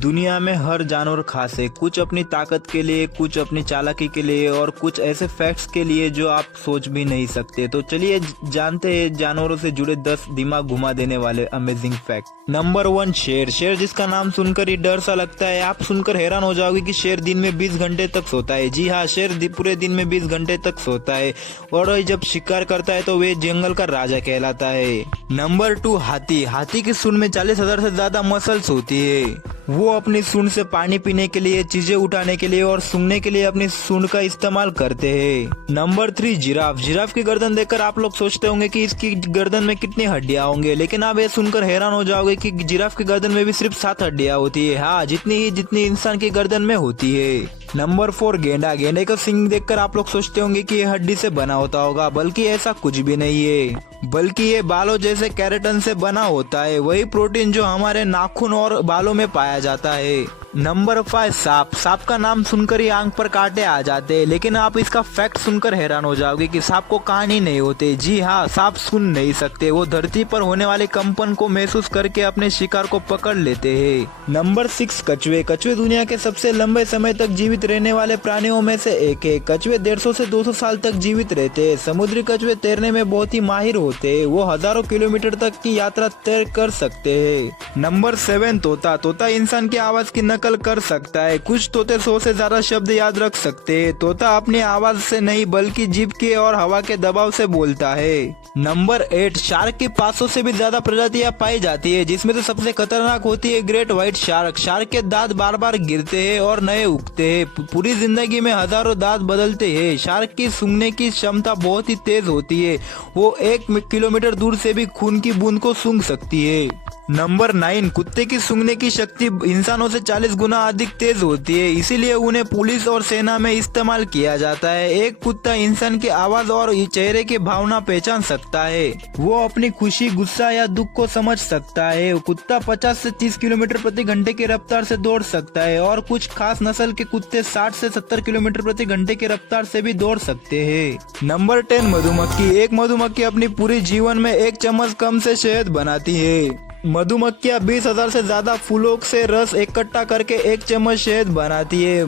दुनिया में हर जानवर खास है, कुछ अपनी ताकत के लिए, कुछ अपनी चालाकी के लिए और कुछ ऐसे फैक्ट्स के लिए जो आप सोच भी नहीं सकते। तो चलिए जानते हैं जानवरों से जुड़े 10 दिमाग घुमा देने वाले अमेजिंग फैक्ट। नंबर 1, शेर। शेर जिसका नाम सुनकर ही डर सा लगता है। आप सुनकर हैरान हो जाओगे कि शेर दिन में 20 घंटे तक सोता है। जी हाँ, शेर पूरे दिन में 20 घंटे तक सोता है और जब शिकार करता है तो वे जंगल का राजा कहलाता है। नंबर 2, हाथी। हाथी की सूंड में 40,000 से ज्यादा मसल्स होती है। वो अपनी सूंड से पानी पीने के लिए, चीजें उठाने के लिए और सूंघने के लिए अपनी सूंड का इस्तेमाल करते हैं। Number 3, giraffe. जिराफ की गर्दन देखकर आप लोग सोचते होंगे कि इसकी गर्दन में कितनी हड्डियां होंगे, लेकिन आप ये सुनकर हैरान हो जाओगे कि जिराफ की गर्दन में भी सिर्फ 7 हड्डियां होती है। हाँ, जितनी इंसान की गर्दन में होती है। नंबर 4, गेंडा। गेंडे का सींग देखकर आप लोग सोचते होंगे कि ये हड्डी से बना होता होगा, बल्कि ऐसा कुछ भी नहीं है, बल्कि ये बालों जैसे केराटिन से बना होता है, वही प्रोटीन जो हमारे नाखून और बालों में पाया जाता है। नंबर 5, सांप। सांप का नाम सुनकर ही आंख पर कांटे आ जाते हैं, लेकिन आप इसका फैक्ट सुनकर हैरान हो जाओगे कि सांप को कान ही नहीं होते। जी हाँ, सांप सुन नहीं सकते, वो धरती पर होने वाले कंपन को महसूस करके अपने शिकार को पकड़ लेते हैं। नंबर 6, कछुए। कछुए दुनिया के सबसे लंबे समय तक जीवित रहने वाले प्राणियों में से एक है। कछुए 150 से 200 साल तक जीवित रहते हैं। समुद्री कछुए तैरने में बहुत ही माहिर होते हैं, वो हजारों किलोमीटर तक की यात्रा तय कर सकते हैं। नंबर 7, तोता। तोता इंसान की आवाज की नकल कर सकता है। कुछ तोते 100 से ज्यादा शब्द याद रख सकते हैं। तोता अपनी आवाज से नहीं बल्कि जीभ के और हवा के दबाव से बोलता है। नंबर 8, शार्क की 500 से भी ज्यादा प्रजातियां पाई जाती है, जिसमें से सबसे खतरनाक होती है ग्रेट व्हाइट शार्क। शार्क के दांत बार बार गिरते हैं और नए उगते हैं। पूरी जिंदगी में हजारों दांत बदलते हैं। शार्क की सूंघने की क्षमता बहुत ही तेज होती है, वो 1 किलोमीटर दूर से भी खून की बूंद को सूंघ सकती है। नंबर 9, कुत्ते की सूंघने की शक्ति इंसानों से 40 गुना अधिक तेज होती है, इसीलिए उन्हें पुलिस और सेना में इस्तेमाल किया जाता है। एक कुत्ता इंसान की आवाज और चेहरे की भावना पहचान सकता है, वो अपनी खुशी, गुस्सा या दुख को समझ सकता है। कुत्ता 50 से 30 किलोमीटर प्रति घंटे की रफ्तार से दौड़ सकता है और कुछ खास नस्ल के कुत्ते 60 से 70 किलोमीटर प्रति घंटे की रफ्तार से भी दौड़ सकते हैं। नंबर 10, मधुमक्खी। एक मधुमक्खी अपनी पूरी जीवन में 1 चम्मच कम से शहद बनाती है। मधुमक्खियां 20,000 से ज्यादा फूलों से रस इकट्ठा करके 1 चम्मच शहद बनाती है।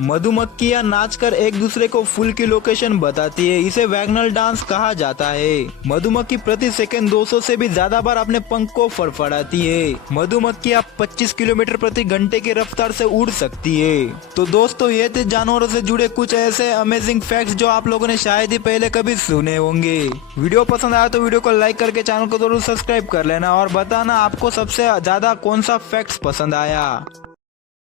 मधुमक्खियां नाचकर एक दूसरे को फूल की लोकेशन बताती है, इसे वैगनल डांस कहा जाता है। मधुमक्खी प्रति सेकंड 200 से भी ज्यादा बार अपने पंख को फड़फड़ाती है। मधुमक्खियां 25 किलोमीटर प्रति घंटे की रफ्तार से उड़ सकती है। तो दोस्तों, ये थे जानवरों से जुड़े कुछ ऐसे अमेजिंग फैक्ट्स जो आप लोगों ने शायद ही पहले कभी सुने होंगे। वीडियो पसंद आया तो वीडियो को लाइक करके चैनल को जरूर सब्सक्राइब कर लेना और बताना आपको सबसे ज्यादा कौन सा फैक्ट्स पसंद आया।